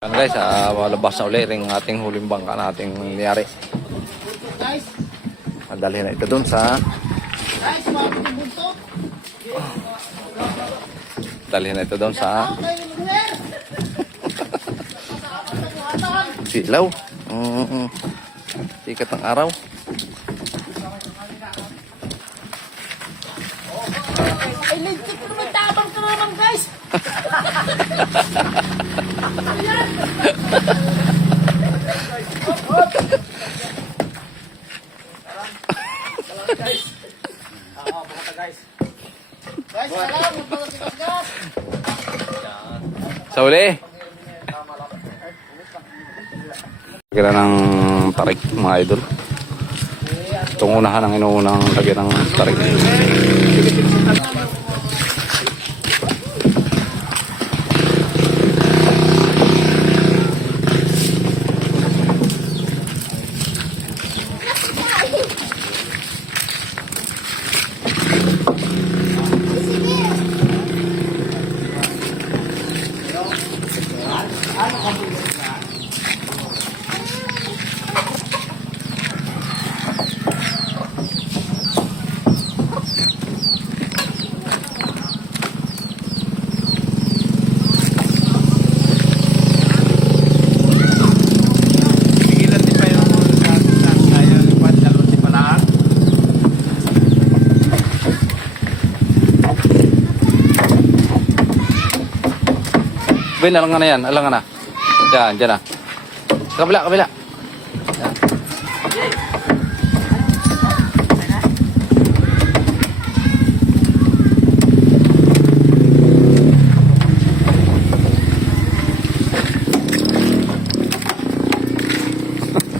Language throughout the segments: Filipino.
Yan guys, malabas na uli rin ating huling bangka na ating niyari. Dalhin na ito dun sa dalhin na ito dun sa silaw. Sikat ng araw. Ay, legit ko naman tabang ka naman, guys! Sa uli. Lagyan ng tarik mga idol. Itong unahan ang inuunang lagyan ng tarik. Ben, alangan na yan. Alangan na. Yan, dyan na. Kabila, kabila. Yan.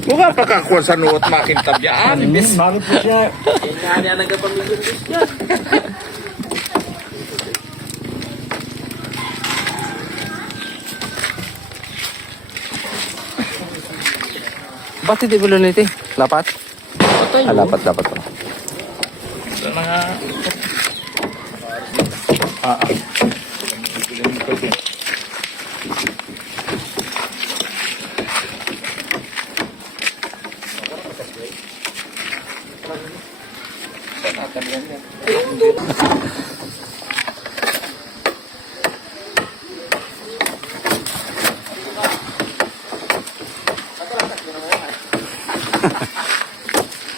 Bukan pakakuan sa nuot makintabyaan. Bakit po siya? Yan nga niya nagpamilyon siya. Ba't hindi bulo nito? Lapat? Lapat, dapat pa. Sa mga...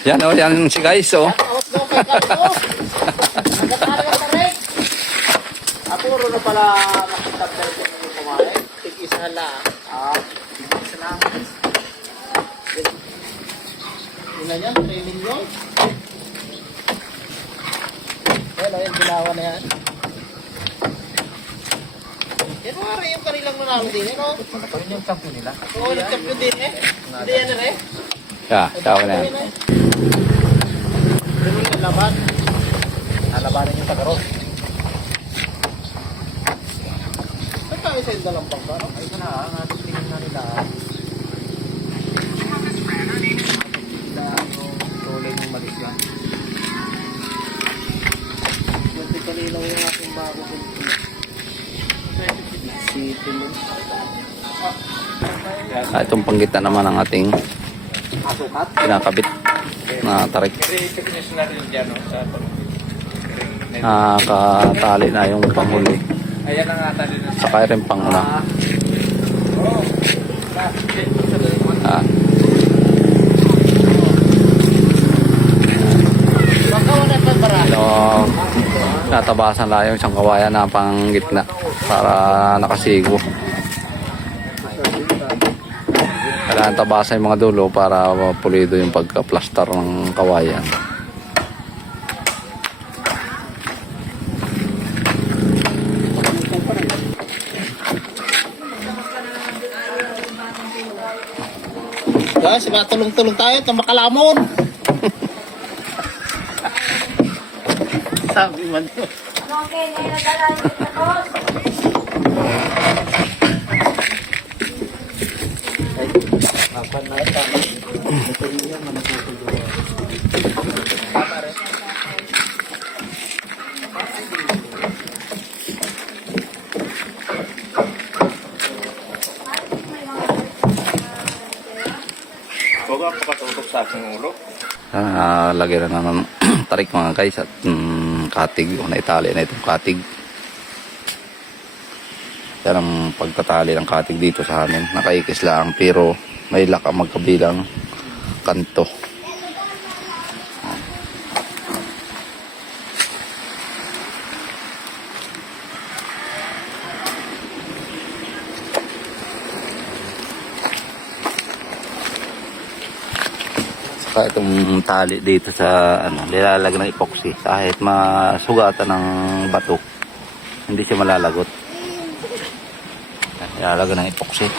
Yan o, yan si guys o. Apuro na pala makitabdal ko ng kumain. Tig-isa lang. Tig-isa lang. Yun na yan, 3 million. Yan o, yung ginawa na yan. Yan mga rin yung kanilang nanalo din eh, no? Yun yung champion nila? Oo, nag-champion din eh. Hindi yan na rin. Tawa na yan. Pero yung laban, nalabanan yung tagaro. Saan tayo sa dalang bangka? Ay, ito na natin tingin na nila. Nila yung tulay ng Malaysia. Munti kanina yung ating bago kung si Timon. Itong panggita naman ang ating kinakabit na tarik. Nakatali na yung panghuli. Ayan ang atali na. Saka rin panguna. So, natabasan lang yung isang kawayan na pang gitna para nakasigo. Kailangan tabasan yung mga dulo para pulido yung pagka-plaster ng kawayan. Guys, tulong-tulong tayo at makalamon. Sabi man. Okay, ngayon nagalaman ako. Huwag ang pakatutok sa aking ulo. Lagyan na ng tarik mga guys at katig. O naitali na itong katig. Yan ang pagtatali ng katig dito sa amin. Nakaikis lang pero may laka magkabilang kanto. Saka itong tali dito sa nilalagyan ng epoxy kahit masugatan ng bato hindi siya malalagot. Nilalagyan ng epoxy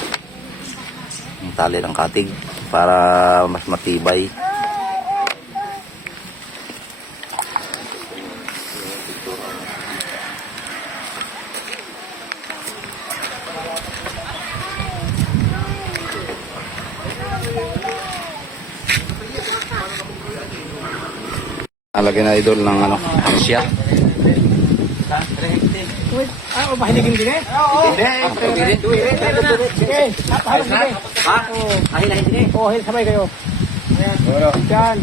yung tali ng katig para mas matibay. Lagyan na idol ng siya. Oo, pahinigin din eh. Oo. Sige. Ha? Ahin din eh. Oo, sabay kayo. Yan.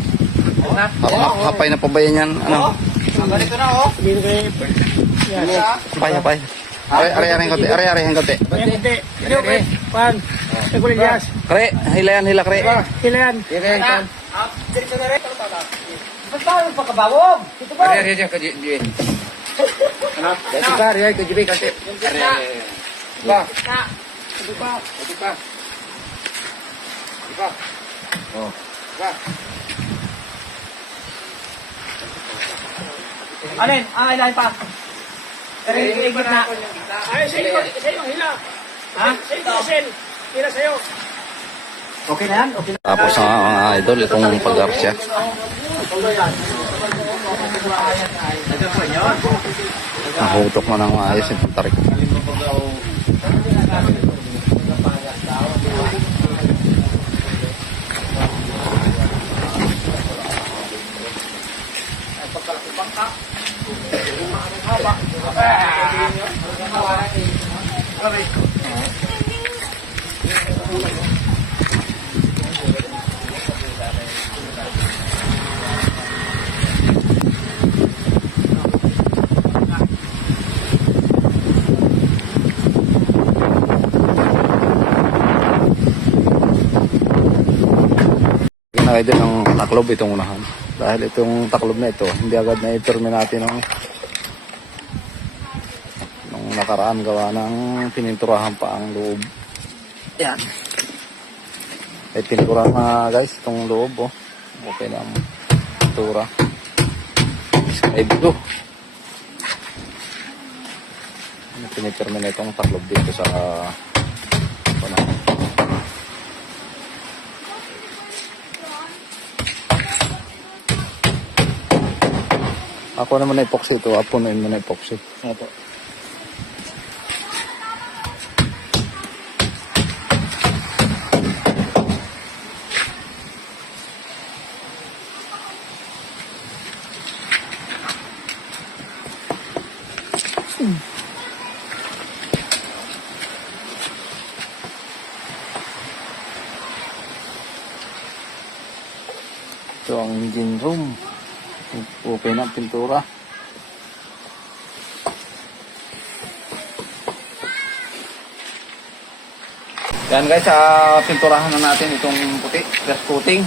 Hapay na pa ba yan? Ano? Ganito na oh. Dito kayo. Yan. Hapay. Are ang konti. Are ang konti. Hindi. Okay. Pan. Seguligas. Kre, hila kre. Kilan. Kilan. Dito na rin. Ba't tayo pagkabawog? Dito ba? Ari ka jibi. Ano? Dito ka, ari ka jibi kasi. Ari. Ba. Dito pa. Dito ka. Ba. Oh. Ba. Alin? Alin pa. Ikot na. Ay, sa'yo hila. Ha? Sa'yo, hila sa'yo. Okay na yan? Okay na. Tapos mga idol, itong pag-arsya. Nahutok mo ng maayos yung tarik. Idol ng taklob itong unahan dahil itong taklob na ito hindi agad na i-termin natin nung nakaraan gawa ng pininturahan pa ang loob. Yan ay pintura na guys itong loob okay na ang pintura sky blue. Pinitermin na itong taklob dito sa unahan. Ako naman na epoxy ito. Apunin mo na epoxy. Opo. Ito ang engine room. Okay na ang pintura. Yan guys, pinturahan na natin itong puti, press coating.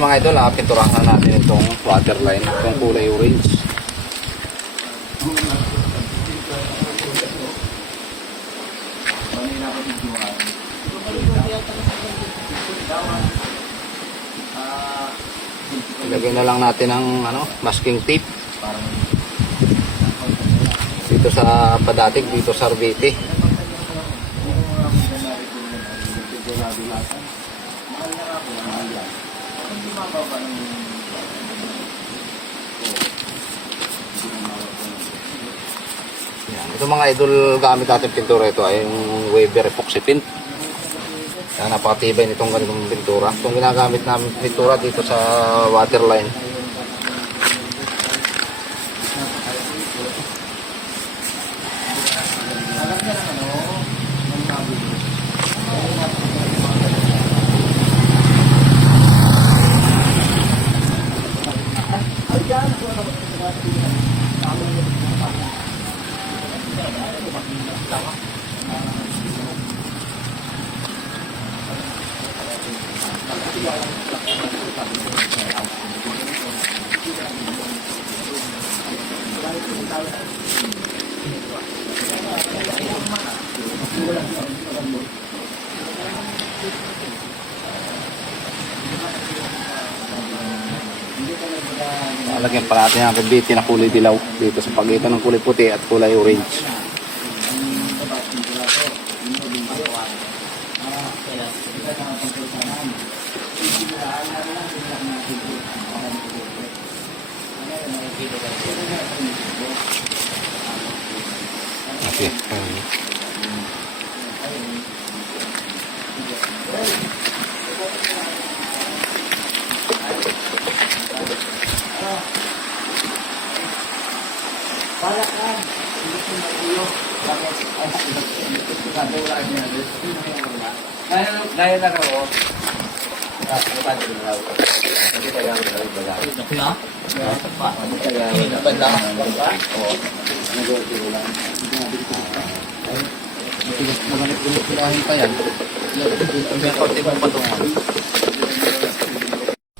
Ayan mga idol, pinturahan na natin itong waterline, itong kulay orange. Ilagay na lang natin ang masking tape. Dito sa padating, dito sa arbete. Yan. Ito mga idol, gamit natin pintura ito ay yung Weber epoxy paint. Yan, napakatibay nitong ganitong pintura. Itong ginagamit namin pintura dito sa waterline. Lagyan pa natin ang kabiti na kulay dilaw dito sa pagitan ng kulay puti at kulay orange. Okay. Gaya na raw.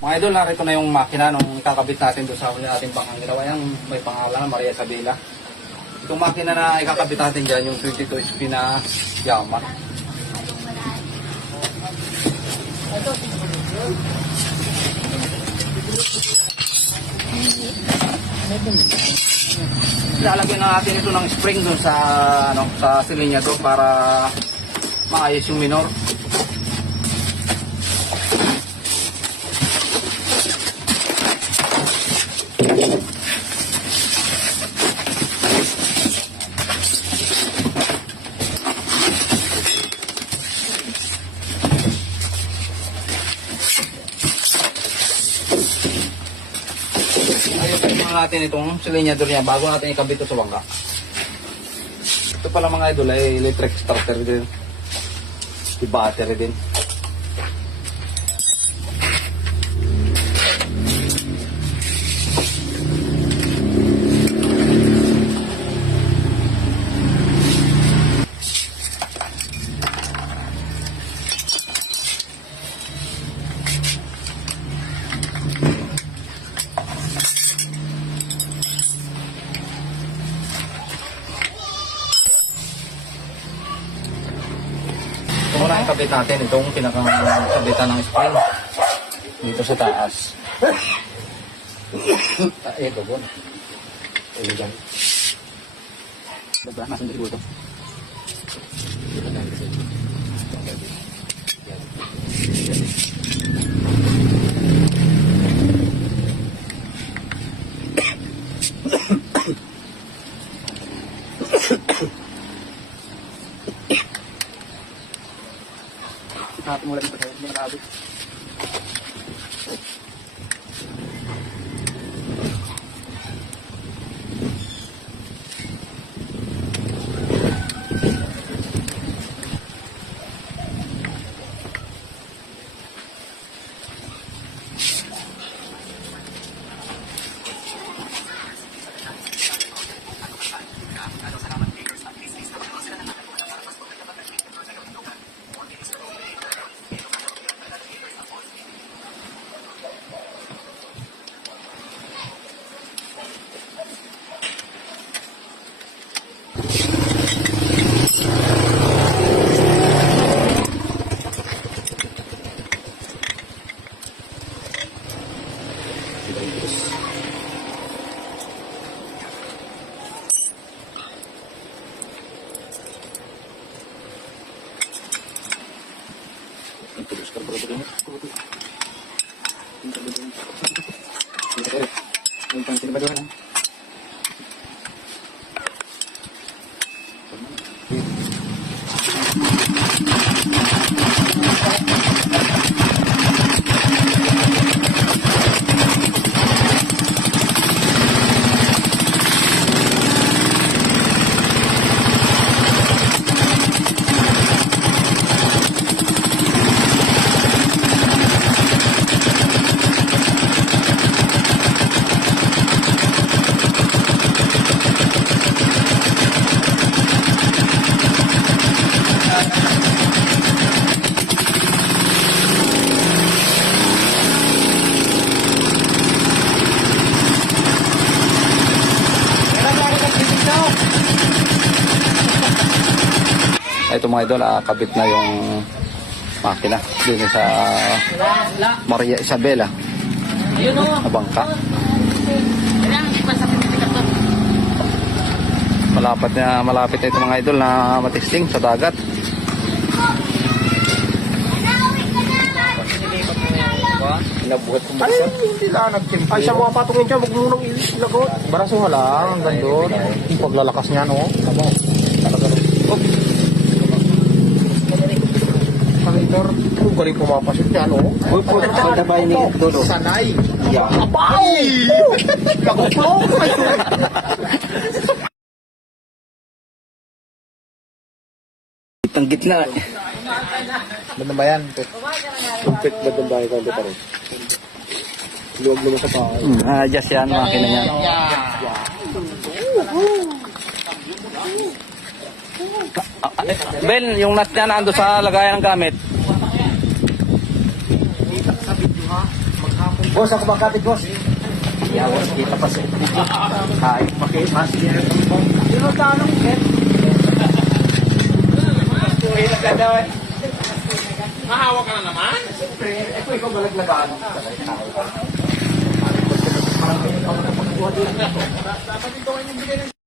Mga idol, narito na yung makina nung kakabit natin doon sa ating bakang ginawa. Yung may pangalan, Maria Isabela. Itong makina na ikakabit natin dyan, yung 22 HP na Yamaha. Lalagyan na natin ito ng spring doon sa sa silinyador para maayos yung minor. Natin itong silinyador niya bago natin ikabit ito sa bangka. Ito pala mga idol ay electric starter din. Di battery din. Muna ikabit natin itong pinakasabitan ng spring dito sa taas. Ito po. Ito dyan. Baba, nasan dito ito? At mula dito tayo, mga kabit. Ito mga idol, kabit na yung makina din sa Maria Isabela Ayun o. na bangka. Kailangan di pa sa pinitikator. Malapit na ito mga idol na matisting sa dagat. Nabuhat ko ba siya? Hindi lang nagtimpi. Ay, sa mga patungin siya, huwag mo nang ilagot. Baraso lang, hanggang doon. Yung paglalakas niya, no? Tama. Kalitor, kung galing pumapasok niya, no? Uy, po, sabay ni Dodo. Sanay. Abaw! Kaguplong! Itang gitna. Ano ba yan? Kumpit ba doon ba ikaw dito rin? Luwag sa paa. Adjust yan, makina niya. Ben, yung nut niya nando sa lagayan ng gamit. Boss, ako magkapit, boss. Yeah, boss, kita pa sa video. Ay, mas yan. Sino tanong, Ken? Mahawa ka na naman? Siyempre, ikaw balaglagaan. Dapat ito kayo bigay ng